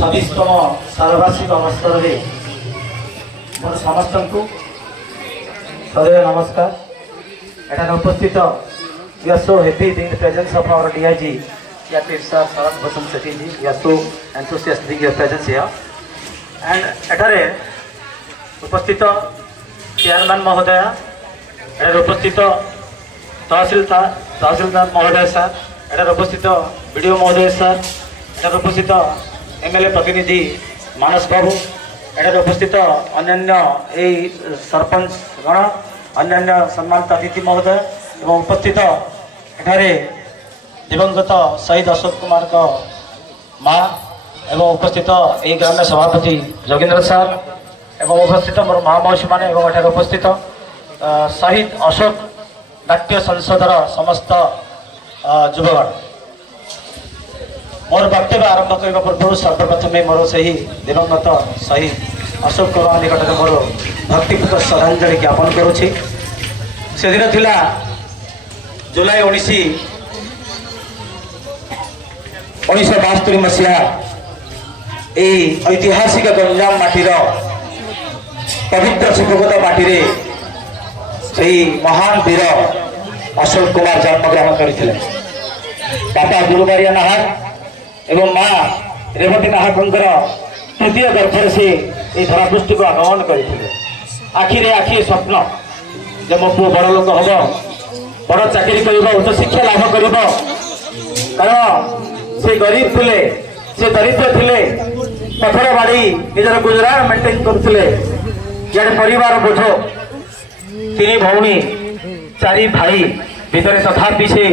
छब्बीसतम सार्ववार्षिक अवसर में मोर समस्त को सदैव नमस्कार। एठाने उपस्थित we are so happy being the presence of our DIG Yatir Sir Sarat Bhasan Sethi ji. We are so enthusiastic being your presence here. And एठारे उपस्थित चेयरमैन महोदय, एठारे उपस्थित तहसीलदार महोदय सर, एठारे उपस्थित बीडीओ महोदय सर, एठारे उपस्थित एमएलए प्रतिनिधि मानस बाबू, एठारे उपस्थित अन्यान्य सरपंच गण, अन्यान्य सम्मानित अतिथि महोदय एवं उपस्थित एठारे दिवंगत शहीद अशोक कुमार का माँ एवं उपस्थित यही ग्राम सभापति जोगेंद्र सर एवं उपस्थित मोर महामहिषी मान एवं एठारे उपस्थित शहीद अशोक नाट्य संसदर समस्त युवगण। मोर वक्तव्य आरंभ करने पूर्व सर्वप्रथम मोर से ही दिवंगत शहीद अशोक कुमार निकट में मोर भक्तिपूत श्रद्धांजलि ज्ञापन करुँची। से दिन थिला जुलाई 1972 मसीहा ऐतिहासिक गंजाम माटीर पवित्र सुखगत माटी से महान वीर अशोक कुमार जन्म ग्रहण करते। बापा गुरुबारिया नाहक एवं माँ रेवती नाहकर तृतीय गर्भर से धरापृष्ठ को आगमन करते। आखिरे आखि स्वप्न जे मो पु बड़ लोक हम बड़ चाकरी कर उच्च शिक्षा लाभ कर, कारण से गरीब थे, से दरिद्र थे, पथर बाड़ी निजर गुजरान मेंटेन करते। इे परिवार बोझ 3 भौणी 4 भाई भितर तथापि से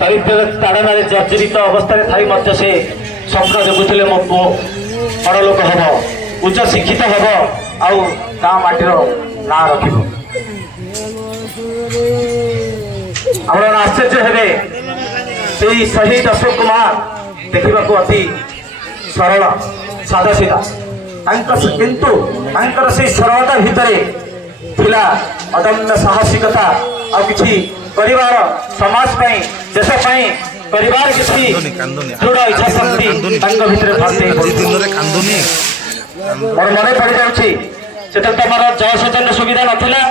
दरिद्र ताड़ना जर्जरित अवस्था थी से स्वप्न जगुले मो पु बड़ लोक हम उच्च शिक्षित हम आउ गाँ माटीर ना रख। आप आश्चर्य हे शहीद अशोक कुमार देखा अति सरल सादा सीधा, किंतु से सरलता भितर थिला अदम्य साहसिकता और किसी परिवार समाज पाई देश पाई परिवार किसी दृढ़ इच्छा शक्ति मोर मन पड़ जाऊँ। मोर जलसेचन सुविधा नाला,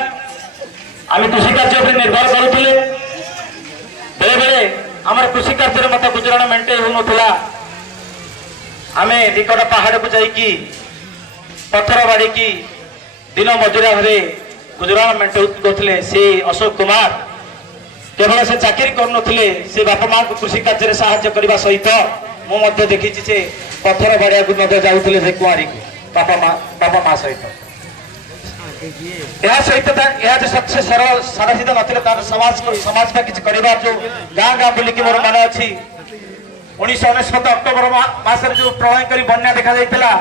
आम कृषि कार्य निर्भर करुले। बेले बेले आम कृषि कार्य मत गुजराण मेन्टेन होना। आम निकट पहाड़ को जाकि पथर बाड़ी की दिन मजुरा भावे गुजराण मेन्टेन करते। से अशोक कुमार केवल से चाकरी करुले, से बापा माँ को कृषि कार्य साहाय्य करने सहित मुझे देखी से पथर बाड़िया को जाऊे से कुआरी बापा माँ सहित। यह सहित सबसे सरल सादा सीधा ना समाज का किसी कर जो गाँ गाँ बुलिकी मोर मन अच्छी 1999 अक्टोबर मासर जो प्रलयकारी बन्या देखा जाइतिला,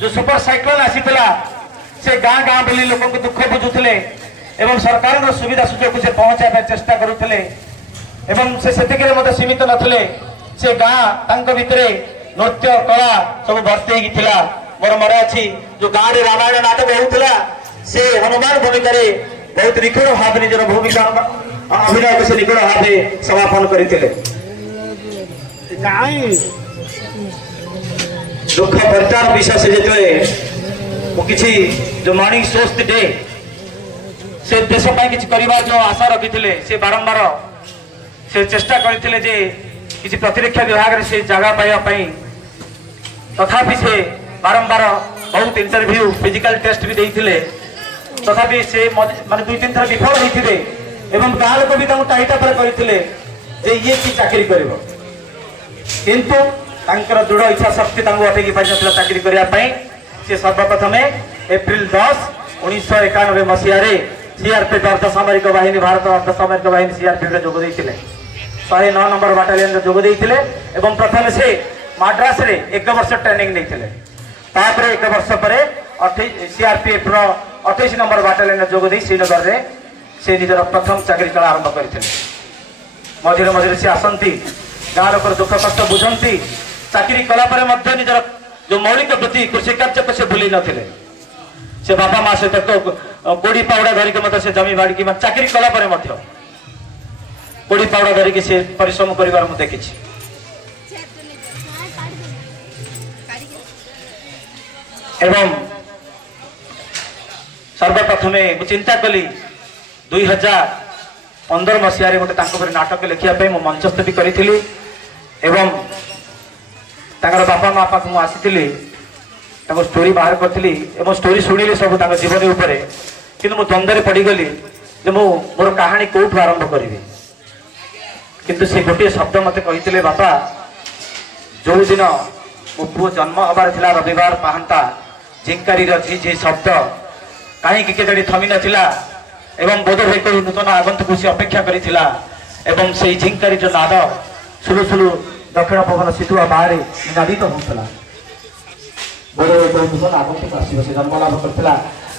जो सुपर साइक्लोन आसीतिला, से गाँ गाँ बुली लोक दुख बुझुले एवं सरकार सुविधा सुजोग से पहुंचाइबा चेष्टा करुले। एवं से मत सीमित नथिले, से गाँ भितर नृत्य कला सब भर्ती थिला। मोर मन अच्छी जो गाँव में रामायण नाटक होता से हनुमान भूमिका बहुत निकट भाव निजर भूमिका अभिनय को से निकट भाव समापन करते। दुख प्रचार विषय से जो किसी जो मॉर्निंग सोस्ट डे से देश किसी करने जो आशा रखी से बारंबार से चेष्टा करते जे किसी प्रतिरक्षा विभाग से जगह पाइबापी, तथापि से बारंबार बहुत इंटरव्यू फिजिकल टेस्ट भी देते। तथापि से माने 2-3 थर विफल होते एवं गाँ लोक भी टाइटा पर करते ये कि चाकरी कर, किंतु दृढ़ इच्छा शक्ति अटकी पाई चाकरी करने। से सर्वप्रथम एप्रिल 10, 1991 मसीह सीआरपीएफ अर्धसामरिक बाहिनी भारत अर्धसामरिक बाहिनी सीआरपीएफ जोग देते 109 नंबर बाटालियन जोग देते। एवं प्रथम से मद्रास रे 1 वर्ष ट्रेनिंग नहीं, तापर 1 वर्ष पर सीआरपीएफ 28 नंबर बाटालियन जोग दे श्रीनगर में से निजर प्रथम चाकरी कला आरंभ करते। मझे मझे से आसती गाँव लोक दुख कष्ट बुझती, चाकरी कलापर निजर जो मौलिक वृत्ति कृषि कार्य को से भूली नथिले। से बापा माँ सहित तो कोड़ी पाउडा धरिक मत से जमी बाड़ी की चाकरी कलापर कोड़ी पाउडा धरिकी से परिश्रम कर देखी। एवं सर्वप्रथमे मु चिंता कली 2015 मसीह गोटे नाटक लिखापी मु मंचस्थ भी करी एवं बापा माँ पाक मु आसी स्टोरी बाहर करी स्टोरी शुणिली सब जीवन उपर कि मु द्वंद्व पड़गली मु मोर कहानी कौटू आरंभ करी किंतु से गोटे शब्द मत कही बापा जो दिन मो पु जन्म हबार थिला रविवार पाहंता झिंकारी झी झी शब्द कहीं के थमी नथिला एवं बोध हुए कोई नूतन आगंतुक से अपेक्षा करिथिला एवं से झिंकारी जो नाद सुलु सुलु दक्षिण पवन सितुआ बाहर निनादित होता बोध हुए कोई नूतन आगंतुक आसो से जन्म लाभ करथिला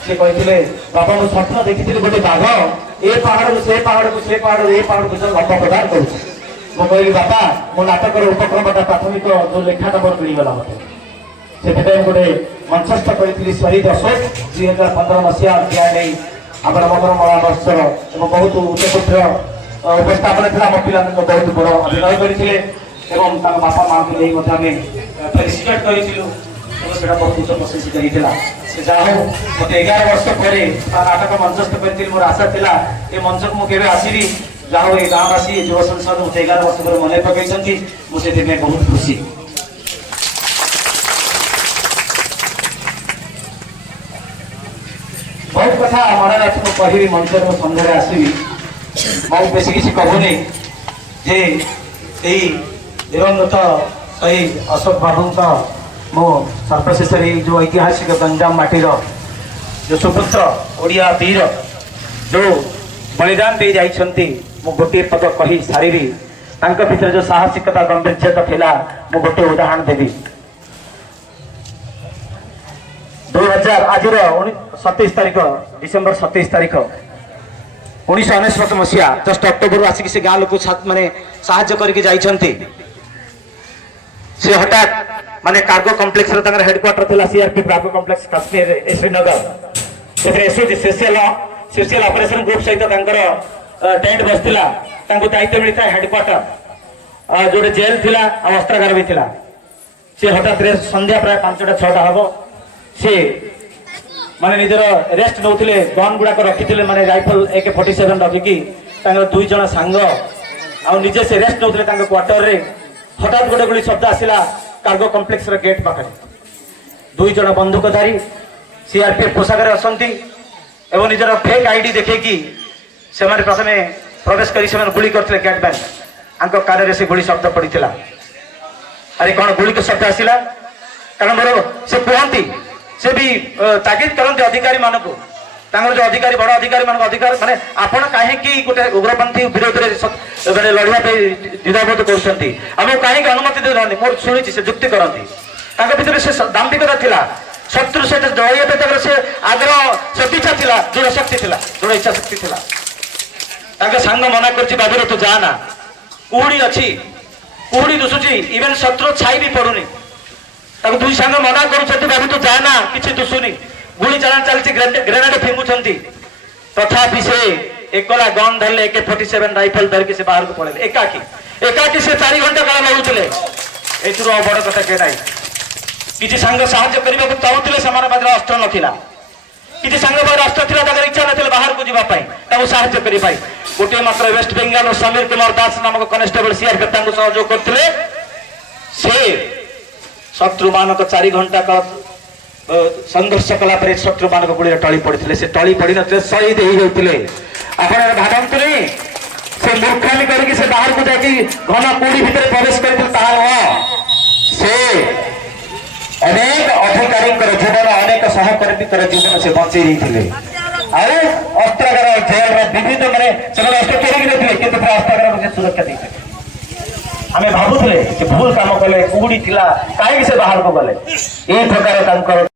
से कही बाबा मु स्वप्न देखी गोटे बाघ ए पहाड़ को से पहाड़ को से पहाड़ ए पहाड़ को लंब प्रदान करूँ मु कहली बापा मो नाटक उपक्रम प्राथमिक जो लेखाटा मोर मिलगला मत से गोटे मंचस्थ करी शहीद अशोक 2015 मसीहा दिया नहीं आम मगर मलावर्षर बहुत उच्चपुत्र उपस्थापन था आम पिला बहुत बड़ अभिनय करते बापा माँ को नहीं फेलिसिटेट करूँ बहुत उच्च प्रशंसित से जहाँ मत 11 वर्ष पर नाटक मंचस्थ करी मोर आशा था ये मंच को मुझे आसवि जहाँ ये गाँववासी युव संसद मत 11 वर्ष पर मन पकई मुझे बहुत खुशी बहुत कथा मन अच्छे कहि मंच सन्धार आसवि बहुत बेसी किसी कहूनी जे यही दिवंगत शहीद अशोक बाबू का मो सर्वशेष जो ऐतिहासिक गंजाम माटीर जो सुपुत्र ओडिया वीर जो बलिदान दे जाइछंती मु गोटे पद कही सारी भीतर जो साहसिकता गंभीर्यता थिला मु गोटे उदाहरण देवी 2000 आज 27 तारीख डिसेम्बर 27 तारीख 1999 मसीहा जस्ट अक्टोबर आसिक से गाँ लोक माने साहाय्य करके जाइछंती से हठात माने कार्गो कॉम्प्लेक्स हेडक्वार्टर थिला CRPF cargo complex Kashmir Srinagar SOG special operation group सहित टेंट बसला दायित्व मिलता हेडक्वार्टर जो जेल थिला अस्त्रागार भी थिला से हठात संध्या प्राय 5टा 6टा हम से माने निजर रेस्ट नौथिले गन गुड़ाक रखी माने राइफल AK-47 रखिकी 2 जन सांग आ निजे से रेस्ट नौथिले क्वार्टर रे हठात गोटे गोली शब्द आसिला कार्गो कॉम्प्लेक्स रे गेट पाखे 2 जन बंदूकधारी सीआरपीएफ पोशाक आसती एवं निजर फेक आईडी देखी से प्रथमे प्रवेश कर गुली करते गेटमैन आंक कान से गुली शब्द पड़ा अरे कौन गुली को शब्द आसला कारण मोर से कहती से भी तागिद करते अधिकारी मानक जो अधिकारी बड़ अधिकारी मान अधिकार माने आपण कहीं गोटे उग्रपंथी विरोध में लड़वा द्विधाबोध कर कहीं अनुमति देना मोर शुणी से जुक्ति करती भीतर से दाम्भिकता थिला शत्रु सहित जड़िया से आग्रह से इच्छा थिला दृढ़ शक्ति थिला दृढ़ इच्छा शक्ति थिला सांग मना कर बाबूर तू जाना कुहुड़ी अच्छी कुहुड़ी दुसुची इवेन शत्रु छाई भी पड़ुनी दुई सांग मना कर बाबू तू जाना किसी दुसुनी गुली चलाण चलती ग्रेनेड फिंगुंट तथापि से एकला गन धरले AK-47 राइफल धरिकी से बाहर को पड़े एकाकी से 4 घंटा काल लड़ुले ए बड़ कथा के नाई किसी सांग साहाय्य करने को चाहूले से अस्त्र नाला किसी सांग अस्त्र था इच्छा ना बाहर को जावाई साहाय्य कर पाई गोटे मात्र वेस्ट बेंगल समीर कुमार दास नामक कनेस्टेबल सीआरपीएफ सहयोग करते से शत्रु मानक 4 घंटा का संघर्ष कला शत्रु मान गुड़ी टली पड़ते से टली पड़ न शहीद होते आप भावतु से मूर्खामी करके से बाहर को जाकि घन कूड़ी भितर प्रवेश कर से अनेक अधिकारी जीवन अनेक सहकर्मी जीवन से बचई अस्त्रागार जेल विभिन्न माने अस्त्र चोरी नहीं कि अस्त्रागार सुरक्षा देते आम भावुले भूल काम कले कूड़ी कहीं से बाहर को गले ये प्रकार